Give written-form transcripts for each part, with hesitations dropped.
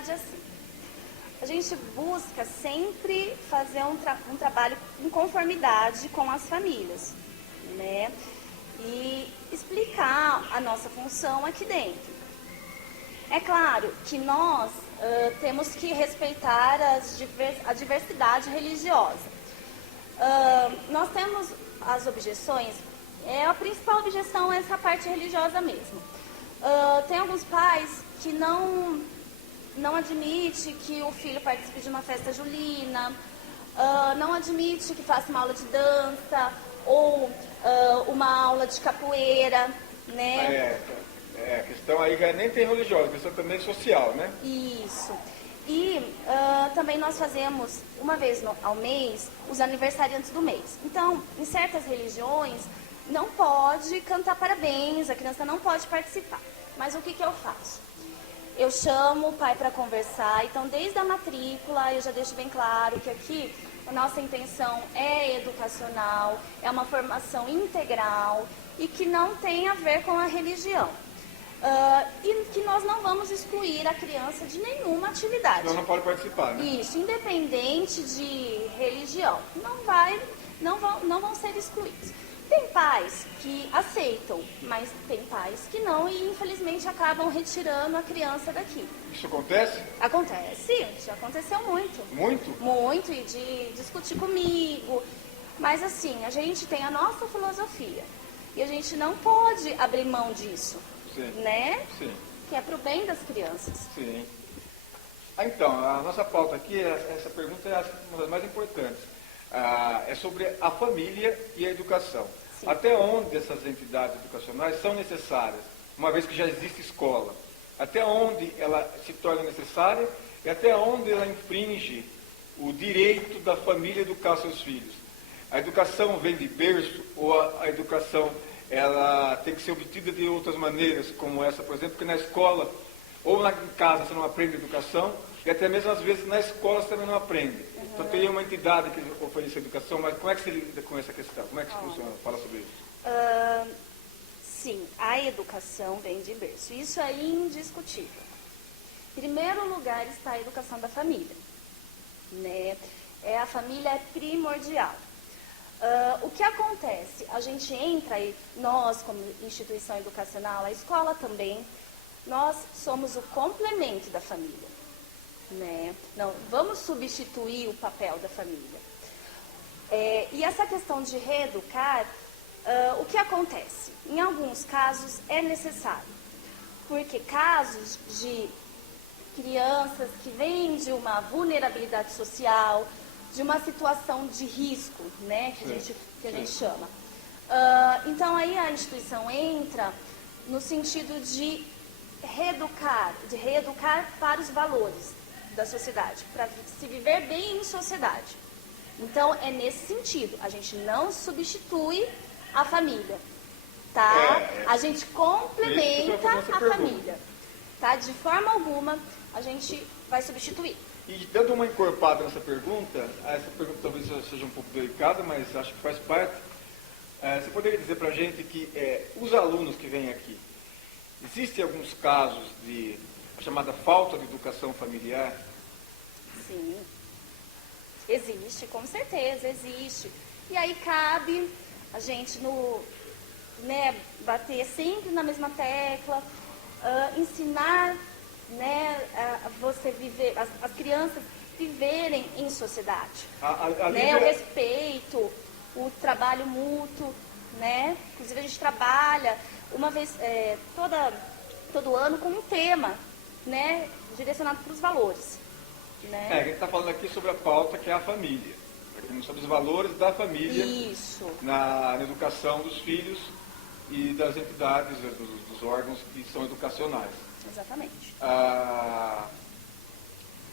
verdade, assim, a gente busca sempre fazer um trabalho em conformidade com as famílias, né? E explicar a nossa função aqui dentro. É claro que nós temos que respeitar a diversidade religiosa. Nós temos as objeções, a principal objeção é essa parte religiosa mesmo. Tem alguns pais que não admite que o filho participe de uma festa julina, não admite que faça uma aula de dança ou uma aula de capoeira, né? A questão aí nem tem religiosa, a questão também é social, né? Isso. E também nós fazemos, uma vez ao mês, os aniversariantes do mês. Então, em certas religiões, não pode cantar parabéns, a criança não pode participar. Mas o que eu faço? Eu chamo o pai para conversar, então desde a matrícula eu já deixo bem claro que aqui a nossa intenção é educacional, é uma formação integral e que não tem a ver com a religião. E que nós não vamos excluir a criança de nenhuma atividade. Não pode participar, né? Isso, independente de religião, não vão ser excluídos. Tem pais que aceitam, mas tem pais que não e infelizmente acabam retirando a criança daqui. Isso acontece? Acontece, já aconteceu muito. Muito? Muito, e de discutir comigo. Mas assim, a gente tem a nossa filosofia e a gente não pode abrir mão disso. Sim. Né? Sim. Que é pro bem das crianças. Sim. Então, a nossa pauta aqui, essa pergunta é uma das mais importantes. É sobre a família e a educação. Sim. Até onde essas entidades educacionais são necessárias, uma vez que já existe escola? Até onde ela se torna necessária e até onde ela infringe o direito da família educar seus filhos? A educação vem de berço ou a educação ela tem que ser obtida de outras maneiras, como essa, por exemplo, que na escola ou em casa você não aprende educação, e até mesmo às vezes na escola você também não aprende. Uhum. Então teria uma entidade que oferece educação, mas como é que você lida com essa questão? Como é que funciona? Fala sobre isso. Sim, a educação vem de berço. Isso é indiscutível. Em primeiro lugar está a educação da família, né? A família é primordial. O que acontece? A gente entra e nós, como instituição educacional, a escola também, nós somos o complemento da família, né? Não vamos substituir o papel da família. E essa questão de reeducar, o que acontece? Em alguns casos é necessário, porque casos de crianças que vêm de uma vulnerabilidade social, de uma situação de risco, né, que a gente chama. Então aí a instituição entra no sentido de reeducar para os valores da sociedade, para se viver bem em sociedade. Então é nesse sentido, a gente não substitui a família, tá? A gente complementa a família, tá? De forma alguma a gente vai substituir. E dando uma encorpada nessa pergunta, essa pergunta talvez seja um pouco delicada, mas acho que faz parte. Você poderia dizer para a gente que os alunos que vêm aqui, existem alguns casos de a chamada falta de educação familiar? Sim, existe, com certeza, existe. E aí cabe a gente bater sempre na mesma tecla, ensinar, né, você viver, as crianças viverem em sociedade, né, o respeito, o trabalho mútuo, né, inclusive a gente trabalha uma vez, todo ano com um tema, né, direcionado para os valores, né. A gente está falando aqui sobre a pauta que é a família, sobre os valores da família. Isso. Na educação dos filhos e das entidades, dos órgãos que são educacionais. Exatamente.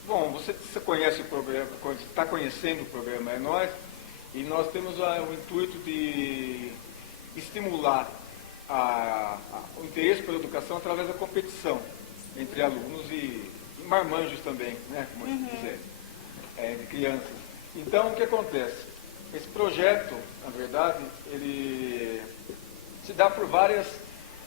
Bom, você conhece o programa, está conhecendo o programa É Nós, e nós temos o intuito de estimular o interesse pela educação através da competição entre alunos e marmanjos também, né, como a gente quiser, de crianças. Então, o que acontece? Esse projeto, na verdade, ele se dá por várias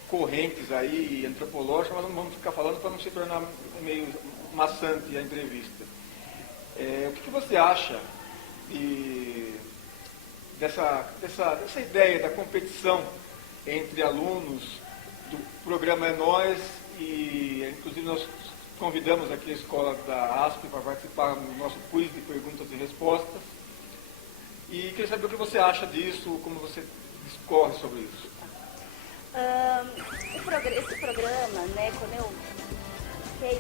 correntes aí antropológicas, mas não vamos ficar falando para não se tornar meio maçante a entrevista. O que você acha dessa ideia da competição entre alunos do programa É Nós e, inclusive, nós convidamos aqui a escola da ASP para participar do nosso quiz de perguntas e respostas. E queria saber o que você acha disso, como você discorre sobre isso. Esse programa, né, quando eu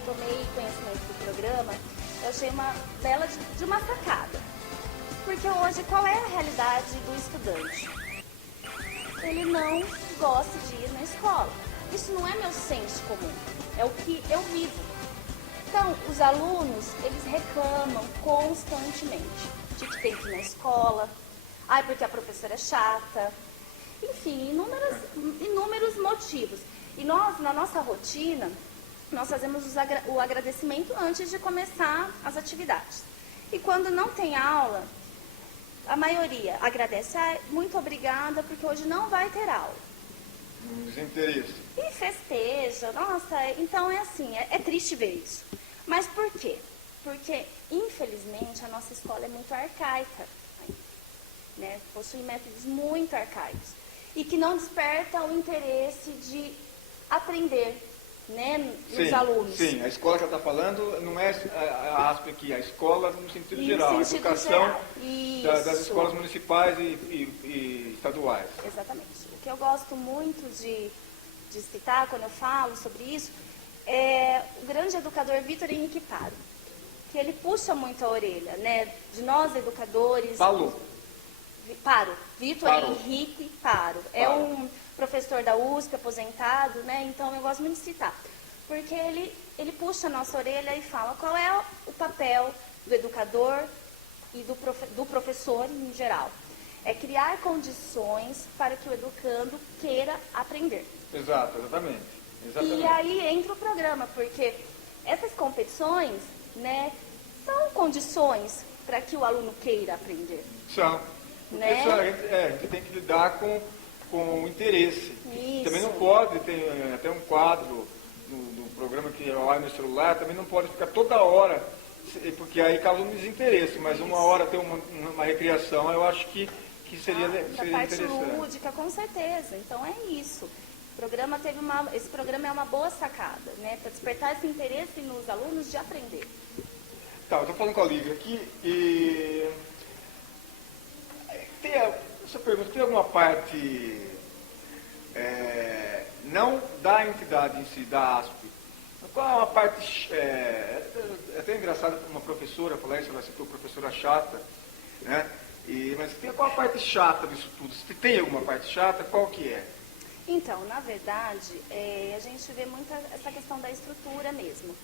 tomei conhecimento do programa, eu achei uma bela de uma sacada. Porque hoje, qual é a realidade do estudante? Ele não gosta de ir na escola. Isso não é meu senso comum, é o que eu vivo. Então, os alunos, eles reclamam constantemente de que tem que ir na escola, porque a professora é chata, enfim, inúmeros motivos. E nós, na nossa rotina, nós fazemos o agradecimento antes de começar as atividades. E quando não tem aula, a maioria agradece, muito obrigada, porque hoje não vai ter aula. Desinteresse. E festeja, nossa, então é assim, é triste ver isso. Mas por quê? Porque, infelizmente, a nossa escola é muito arcaica, né? Possui métodos muito arcaicos e que não desperta o interesse de aprender, né, nos alunos. Sim, a escola que ela está falando não é a ASP aqui, a escola no sentido geral, a educação das escolas municipais e estaduais. Exatamente. O que eu gosto muito de citar quando eu falo sobre isso é o grande educador Vitor Henrique Paro, que ele puxa muito a orelha, né, de nós educadores. Vitor Henrique Paro. É um professor da USP, aposentado, né, então eu gosto muito de citar, porque ele puxa a nossa orelha e fala qual é o papel do educador e do professor em geral. É criar condições para que o educando queira aprender. Exatamente. E aí entra o programa, porque essas competições, né, são condições para que o aluno queira aprender. São. Né? A gente tem que lidar com o interesse. Isso. Também não pode, tem até um quadro no programa que é lá no celular, também não pode ficar toda hora, porque aí causa um desinteresse, mas uma hora ter uma recriação, eu acho que seria da parte interessante. lúdica, com certeza. Então é isso. Esse programa é uma boa sacada, né, para despertar esse interesse nos alunos de aprender. Tá, eu estou falando com a Lívia aqui e essa pergunta tem alguma parte não da entidade em si, da ASP. Qual é uma parte, é até engraçado uma professora falar isso, ela citou professora chata, né? Mas qual a parte chata disso tudo? Se tem alguma parte chata, qual que é? Então, na verdade, a gente vê muito essa questão da estrutura mesmo,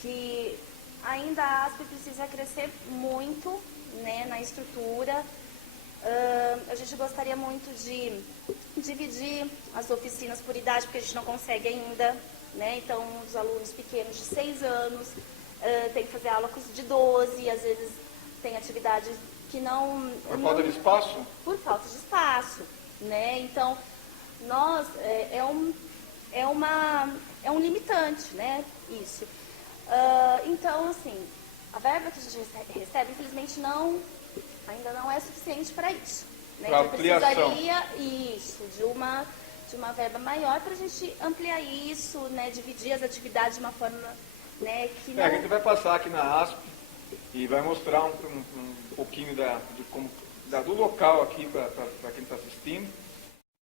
que ainda a ASP precisa crescer muito, né, na estrutura. A gente gostaria muito de dividir as oficinas por idade, porque a gente não consegue ainda, né? Então, os alunos pequenos de 6 anos tem que fazer aula com os de 12, às vezes tem atividades que não... Por falta de espaço? Por falta de espaço, né? Então, nós, é um limitante, né? Isso. Então, assim, a verba que a gente recebe, infelizmente, ainda não é suficiente para isso. Né? Para então, precisaria de uma verba maior para a gente ampliar isso, né? Dividir as atividades de uma forma, né, que não... A gente vai passar aqui na ASP e vai mostrar um pouquinho do local aqui para quem está assistindo.